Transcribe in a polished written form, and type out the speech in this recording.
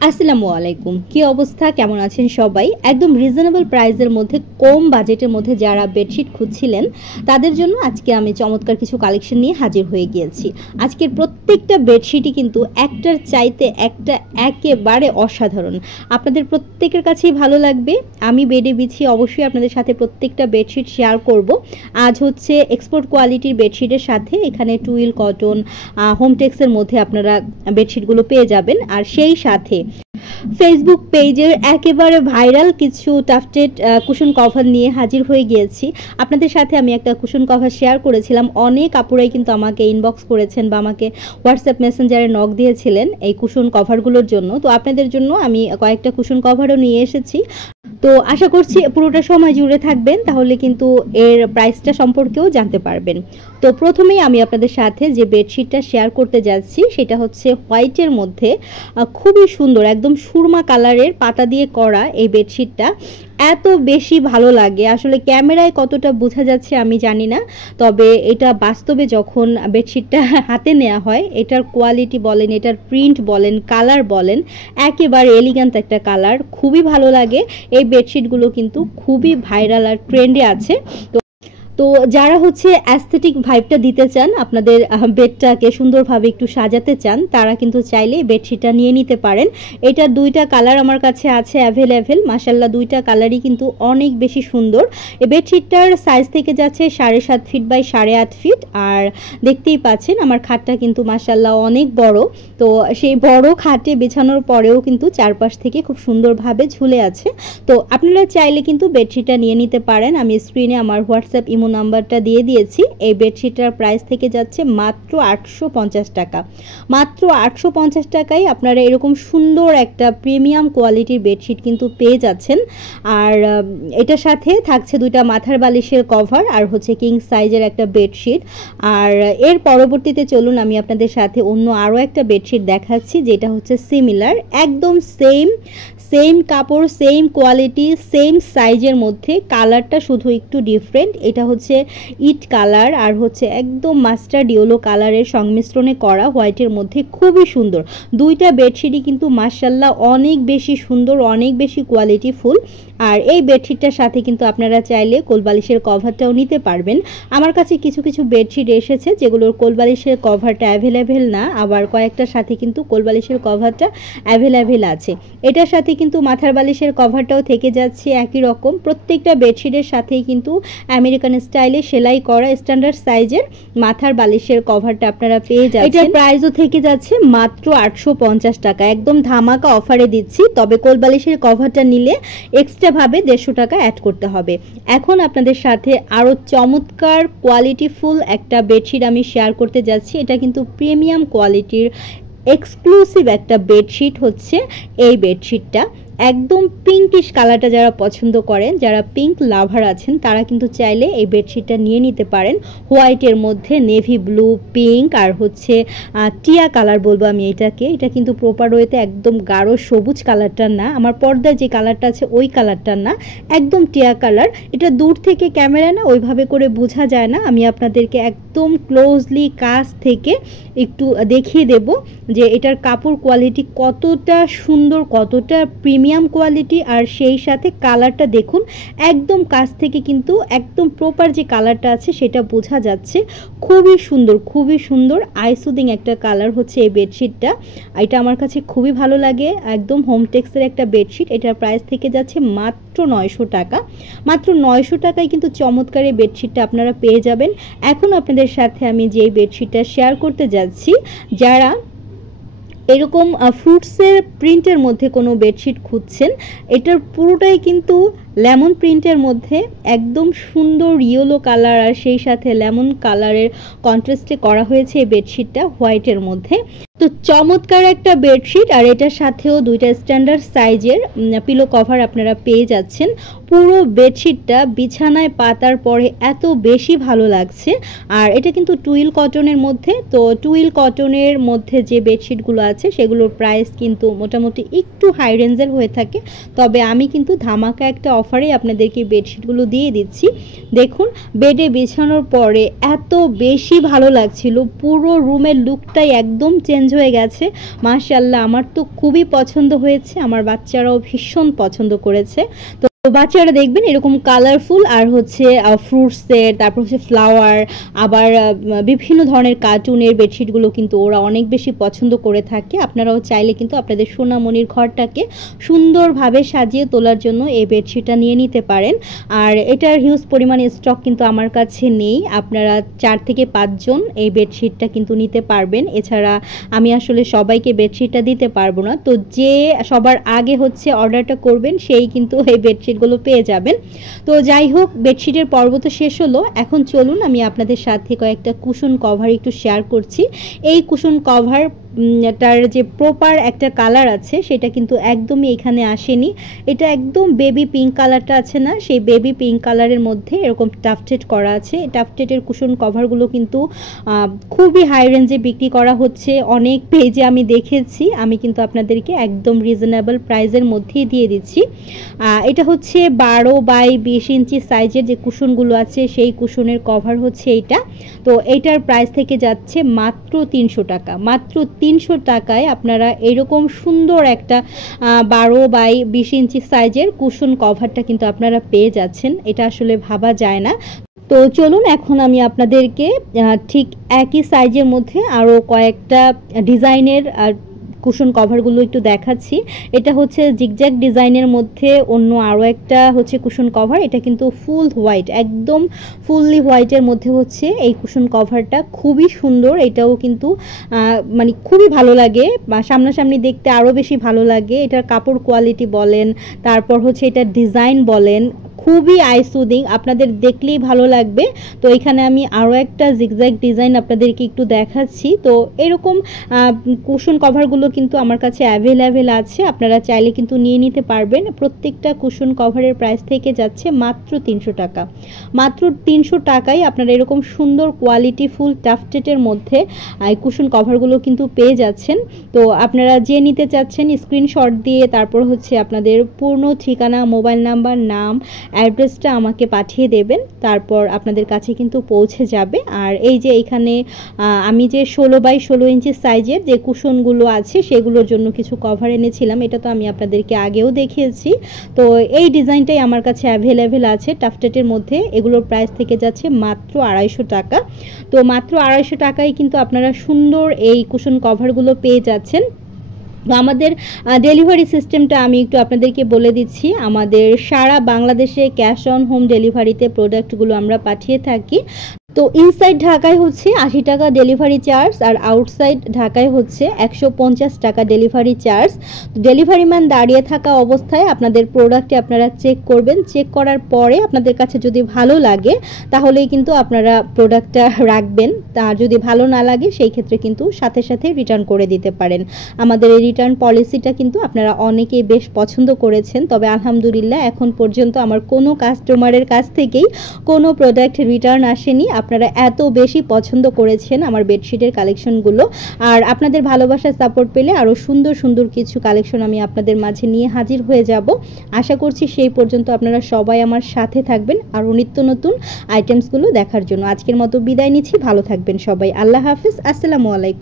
আসসালামু আলাইকুম। কি অবস্থা, কেমন আছেন সবাই? একদম রিজনেবল প্রাইসের মধ্যে, কম বাজেটের মধ্যে যারা বেডশিট খুঁজছিলেন তাদের জন্য আজকে আমি চমৎকার কিছু কালেকশন নিয়ে হাজির হয়ে গিয়েছি। আজকের প্রত্যেকটা বেডশিটই কিন্তু একটার চাইতে একটা একেবারে অসাধারণ। আপনাদের প্রত্যেকের কাছেই ভালো লাগবে। আমি বেডে বিছিয়ে অবশ্যই আপনাদের সাথে প্রত্যেকটা বেডশিট শেয়ার করব। আজ হচ্ছে এক্সপোর্ট কোয়ালিটির বেডশিটের সাথে এখানে টুইল কটন, হোমটেক্সের মধ্যে আপনারা বেডশিটগুলো পেয়ে যাবেন। আর সেই সাথে ফেসবুক পেজের একেবারে ভাইরাল কিছু টাফটেড কুশন কভার নিয়ে হাজির হয়ে গিয়েছি। আপনাদের সাথে আমি একটা কুশন কভার শেয়ার করেছিলাম, অনেক আপুরাই কিন্তু আমাকে ইনবক্স করেছেন বা আমাকে হোয়াটসঅ্যাপ মেসেঞ্জারে নক দিয়েছিলেন এই কুশন কভারগুলোর জন্য। তো আপনাদের জন্য আমি কয়েকটা কুশন কভারও নিয়ে এসেছি। তো আশা করছি পুরোটা সময় জুড়ে থাকবেন, তাহলে কিন্তু এর প্রাইসটা সম্পর্কেও জানতে পারবেন। তো প্রথমেই আমি আপনাদের সাথে যে বেডশিটটা শেয়ার করতে যাচ্ছি সেটা হচ্ছে হোয়াইটের মধ্যে খুবই সুন্দর, একদম সুরমা কালারের পাতা দিয়ে করা এই বেডশিটটা এত বেশি ভালো লাগে। আসলে ক্যামেরায় কতটা বোঝা যাচ্ছে আমি জানি না, তবে এটা বাস্তবে যখন বেডশিটটা হাতে নেওয়া হয়, এটার কোয়ালিটি বলেন, এটার প্রিন্ট বলেন, কালার বলেন, একেবারে এলিগ্যান্ট একটা কালার, খুবই ভালো লাগে। এই বেডশিটগুলো কিন্তু খুবই ভাইরাল আর ট্রেন্ডে আছে। তো যারা হচ্ছে অ্যাস্থেটিক ভাইবটা দিতে চান, আপনাদের বেডটাকে সুন্দরভাবে একটু সাজাতে চান, তারা কিন্তু চাইলে বেডশিটটা নিয়ে নিতে পারেন। এটা দুইটা কালার আমার কাছে আছে অ্যাভেলেবেল। মাশাল্লাহ, দুইটা কালারই কিন্তু অনেক বেশি সুন্দর। এই বেডশিটটার সাইজ থেকে যাচ্ছে 7.5 ফিট বাই 8.5 ফিট। আর দেখতেই পাচ্ছেন আমার খাটটা কিন্তু মাশাল্লাহ অনেক বড়। তো সেই বড় খাটে বিছানোর পরেও কিন্তু চারপাশ থেকে খুব সুন্দরভাবে ঝুলে আছে। তো আপনারা চাইলে কিন্তু বেডশিটটা নিয়ে নিতে পারেন। আমি স্ক্রিনে আমার হোয়াটসঅ্যাপ ইমো নাম্বারটা দিয়ে দিয়েছি। এই বেডশিটটার প্রাইস থেকে যাচ্ছে মাত্র 850 টাকা। মাত্র 850 টাকায় আপনারা এরকম সুন্দর একটা প্রিমিয়াম কোয়ালিটির বেডশিট কিন্তু পেয়ে যাচ্ছেন। আর এটার সাথে থাকছে দুইটা মাথার বালিশের কভার আর হচ্ছে কিং সাইজের একটা বেডশিট। আর এর পরবর্তীতে চলুন আমি আপনাদের সাথে অন্য আরও একটা বেডশিট দেখাচ্ছি, যেটা হচ্ছে সিমিলার, একদম সেম কাপড়, সেম কোয়ালিটি, সেম সাইজের মধ্যে, কালারটা শুধু একটু ডিফারেন্ট। এটা হচ্ছে ইট কালার আর হচ্ছে একদম মাস্টার্ড ইয়েলো কালারের সংমিশ্রণে করা, হোয়াইটের মধ্যে, খুবই সুন্দর। দুইটা বেডশিটই কিন্তু মাশাল্লাহ অনেক বেশি সুন্দর, অনেক বেশি কোয়ালিটিফুল। আর এই বেডশিটটার সাথে কিন্তু আপনারা চাইলে কোলবালিশের কভারটাও নিতে পারবেন। আমার কাছে কিছু কিছু বেডশিট এসেছে যেগুলোর কোলবালিশের কভারটা অ্যাভেলেবেল না, আবার কয়েকটার সাথে কিন্তু কোলবালিশের কভারটা অ্যাভেলেবেল আছে। এটার সাথে কিন্তু মাথার বালিশের কভারটাও থেকে যাচ্ছে একই রকম। প্রত্যেকটা বেডশিটের সাথেই কিন্তু আমেরিকান স্টাইলে সেলাই করা স্ট্যান্ডার্ড সাইজের মাথার বালিশের কভারটা আপনারা পেয়ে যাচ্ছেন। এটার প্রাইসও থেকে যাচ্ছে মাত্র 850 টাকা। একদম ধামাকা অফারে দিচ্ছি, তবে কোলবালিশের কভারটা নিলে এক্সট্রা ভাবে 150 টাকা অ্যাড করতে হবে। এখন আপনাদের সাথে আরও চমৎকার কোয়ালিটিফুল একটা বেডশিট আমি শেয়ার করতে যাচ্ছি। এটা কিন্তু প্রিমিয়াম কোয়ালিটির এক্সক্লুসিভ একটা বেডশিট হচ্ছে এই বেডশিটটা। একদম পিঙ্কিশ কালারটা যারা পছন্দ করেন, যারা পিঙ্ক লাভার আছেন, তারা কিন্তু চাইলে এই বেডশিটটা নিয়ে নিতে পারেন। হোয়াইটের মধ্যে নেভি ব্লু, পিঙ্ক আর হচ্ছে টিয়া কালার বলবো আমি এটাকে। এটা কিন্তু প্রপার ওয়েতে একদম গাঢ় সবুজ কালারটার না, আমার পর্দায় যে কালারটা আছে ওই কালারটার না, একদম টিয়া কালার। এটা দূর থেকে ক্যামেরা না ওইভাবে করে বোঝা যায় না, আমি আপনাদেরকে একদম ক্লোজলি কাছ থেকে একটু দেখিয়ে দেব যে এটার কাপড় কোয়ালিটি কতটা সুন্দর, কতটা প্রিমিয়াম কোয়ালিটি। আর সেই সাথে কালারটা দেখুন, একদম কাছ থেকে কিন্তু একদম প্রপার যে কালারটা আছে সেটা বোঝা যাচ্ছে। খুবই সুন্দর, খুবই সুন্দর আইসুদিং একটা কালার হচ্ছে এই বেডশিটটা। এটা আমার কাছে খুবই ভালো লাগে। একদম হোমটেক্সের একটা বেডশিট। এটার প্রাইস থেকে যাচ্ছে মাত্র 900 টাকা। মাত্র 900 টাকায় কিন্তু চমৎকার এই বেডশিটটা আপনারা পেয়ে যাবেন। এখন আপনাদের সাথে আমি যেই বেডশিটটা শেয়ার করতে যাচ্ছি, যারা এরকম ফ্রুটসের প্রিন্টের মধ্যে কোনো বেডশিট খুঁজছেন, এটার পুরোটাই কিন্তু লেমন প্রিন্টের মধ্যে একদম সুন্দর ইয়েলো কালার আর সেই সাথে লেমন কালারের কন্ট্রাস্টে করা হয়েছে এই বেডশিটটা হোয়াইটের মধ্যে। তো চমৎকার একটা বেডশিট। আর এটার সাথেও দুইটা স্ট্যান্ডার্ড সাইজের পিলো কভার আপনারা পেয়ে যাচ্ছেন। পুরো বেডশিটটা বিছানায় পাতার পরে এত বেশি ভালো লাগছে। আর এটা কিন্তু টুইল কটনের মধ্যে। তো টুইল কটনের মধ্যে যে বেডশিটগুলো আছে সেগুলোর প্রাইস কিন্তু মোটামুটি একটু হাই রেঞ্জের হয়ে থাকে, তবে আমি কিন্তু ধামাকা একটা অফারে আপনাদেরকে বেডশিটগুলো দিয়ে দিচ্ছি। দেখুন, বেডে বিছানোর পরে এত বেশি ভালো লাগছিল, পুরো রুমের লুকটাই একদম চেঞ্জ হয়ে গেছে। মাশাআল্লাহ, আমার তো খুবই পছন্দ হয়েছে, আমার বাচ্চারাও ভীষণ পছন্দ করেছে। তো বাচ্চারা দেখবেন এরকম কালারফুল আর হচ্ছে ফ্রুটসের, তারপর হচ্ছে ফ্লাওয়ার, আবার বিভিন্ন ধরনের কার্টুনের বেডশিটগুলো কিন্তু ওরা অনেক বেশি পছন্দ করে থাকে। আপনারাও চাইলে কিন্তু আপনাদের সোনামণির ঘরটাকে সুন্দরভাবে সাজিয়ে তোলার জন্য এই বেডশিটটা নিয়ে নিতে পারেন। আর এটার হিউজ পরিমাণে স্টক কিন্তু আমার কাছে নেই, আপনারা 4 থেকে 5 জন এই বেডশিটটা কিন্তু নিতে পারবেন। এছাড়া আমি আসলে সবাইকে বেডশিটটা দিতে পারবো না, তো যে সবার আগে হচ্ছে অর্ডারটা করবেন সেই কিন্তু এই বেডশিটগুলো পেয়ে যাবেন। তো যাই হোক, বেডশিটের পর্ব তো শেষ হলো, এখন চলুন আমি আপনাদের সাথে কয়েকটা কুশন কভার একটু শেয়ার করছি। এই কুশন কভার তার যে প্রপার একটা কালার আছে সেটা কিন্তু একদমই এখানে আসেনি। এটা একদম বেবি পিঙ্ক কালারটা আছে না, সেই বেবি পিঙ্ক কালারের মধ্যে এরকম টাফটেড করা আছে। টাফটেডের কুশন কভারগুলো কিন্তু খুবই হাই রেঞ্জে বিক্রি করা হচ্ছে, অনেক পেজে আমি দেখেছি। আমি কিন্তু আপনাদেরকে একদম রিজনেবল প্রাইসের মধ্যেই দিয়ে দিচ্ছি। এটা হচ্ছে 12 বাই 20 ইঞ্চি সাইজের যে কুশনগুলো আছে সেই কুশনের কভার হচ্ছে এইটা। তো এইটার প্রাইস থেকে যাচ্ছে মাত্র 300 টাকা। মাত্র 300 টাকায় আপনারা এরকম সুন্দর একটা 12 বাই 20 ইঞ্চি সাইজের কুশন কভারটা কিন্তু আপনারা পেয়ে যাচ্ছেন। এটা আসলে ভাবা যায় না। তো চলুন এখন আমি আপনাদেরকে ঠিক একই সাইজের মধ্যে আরও কয়েকটা ডিজাইনের কুশন কভারগুলো একটু দেখাচ্ছি। এটা হচ্ছে জিগজ্যাগ ডিজাইনের মধ্যে অন্য আরও একটা হচ্ছে কুশন কভার। এটা কিন্তু ফুল হোয়াইট, একদম ফুললি হোয়াইটের মধ্যে হচ্ছে এই কুশন কভারটা, খুবই সুন্দর। এটাও কিন্তু মানে খুবই ভালো লাগে, সামনাসামনি দেখতে আরও বেশি ভালো লাগে। এটার কাপড় কোয়ালিটি বলেন, তারপর হচ্ছে এটার ডিজাইন বলেন, খুবই আই সুদিং, আপনাদের দেখলেই ভালো লাগবে। তো এখানে আমি আরও একটা জিগজ্যাগ ডিজাইন আপনাদেরকে একটু দেখাচ্ছি। তো এরকম কুশন কভারগুলো কিন্তু আমার কাছে অ্যাভেলেবেল আছে, আপনারা চাইলে কিন্তু নিয়ে নিতে পারবেন। প্রত্যেকটা কুশন কভারের প্রাইস থেকে যাচ্ছে মাত্র 300 টাকা। মাত্র 300 টাকায় আপনারা এরকম সুন্দর কোয়ালিটি ফুল টাফটেটের মধ্যে এই কুশন কভারগুলো কিন্তু পেয়ে যাচ্ছেন। তো আপনারা যে নিতে চাচ্ছেন স্ক্রিনশট দিয়ে তারপর হচ্ছে আপনাদের পূর্ণ ঠিকানা, মোবাইল নাম্বার, নাম, অ্যাড্রেসটা আমাকে পাঠিয়ে দেবেন, তারপর আপনাদের কাছে কিন্তু পৌঁছে যাবে। আর এই যে এখানে আমি যে 16 বাই 16 ইঞ্চি সাইজের যে কুশনগুলো আছে সেগুলোর জন্য কিছু কভার এনেছিলাম, এটা তো আমি আপনাদেরকে আগেও দেখিয়েছি। তো এই ডিজাইনটাই আমার কাছে অ্যাভেলেবেল আছে টাফটেটের মধ্যে। এগুলোর প্রাইস থেকে যাচ্ছে মাত্র 250 টাকা। তো মাত্র 250 টাকায় কিন্তু আপনারা সুন্দর এই কুশন কভারগুলো পেয়ে যাচ্ছেন। আমাদের ডেলিভারি সিস্টেমটা আমি একটু আপনাদেরকে বলে দিচ্ছি। আমাদের সারা বাংলাদেশে ক্যাশ অন হোম ডেলিভারিতে প্রোডাক্টগুলো আমরা পাঠিয়ে থাকি। তো ইনসাইড ঢাকায় হচ্ছে 80 টাকা ডেলিভারি চার্জ, আর আউটসাইড ঢাকায় হচ্ছে 150 টাকা ডেলিভারি চার্জ। ডেলিভারি ম্যান দাঁড়িয়ে থাকা অবস্থায় আপনাদের প্রোডাক্টে আপনারা চেক করবেন, চেক করার পরে আপনাদের কাছে যদি ভালো লাগে তাহলেই কিন্তু আপনারা প্রোডাক্টটা রাখবেন, আর যদি ভালো না লাগে সেই ক্ষেত্রে কিন্তু সাথে সাথে রিটার্ন করে দিতে পারেন। আমাদের এই রিটার্ন পলিসিটা কিন্তু আপনারা অনেকেই বেশ পছন্দ করেছেন। তবে আলহামদুলিল্লাহ এখন পর্যন্ত আমার কোনো কাস্টমারের কাছ থেকেই কোনো প্রোডাক্ট রিটার্ন আসেনি। আপনারা এত বেশি পছন্দ করেছেন আমার বেডশিটের কালেকশনগুলো, আর আপনাদের ভালোবাসার সাপোর্ট পেলে আরও সুন্দর সুন্দর কিছু কালেকশন আমি আপনাদের মাঝে নিয়ে হাজির হয়ে যাব। আশা করছি সেই পর্যন্ত আপনারা সবাই আমার সাথে থাকবেন আরও নিত্য নতুন আইটেমসগুলো দেখার জন্য। আজকের মতো বিদায় নিচ্ছি, ভালো থাকবেন সবাই, আল্লাহ হাফিজ, আসসালামু আলাইকুম।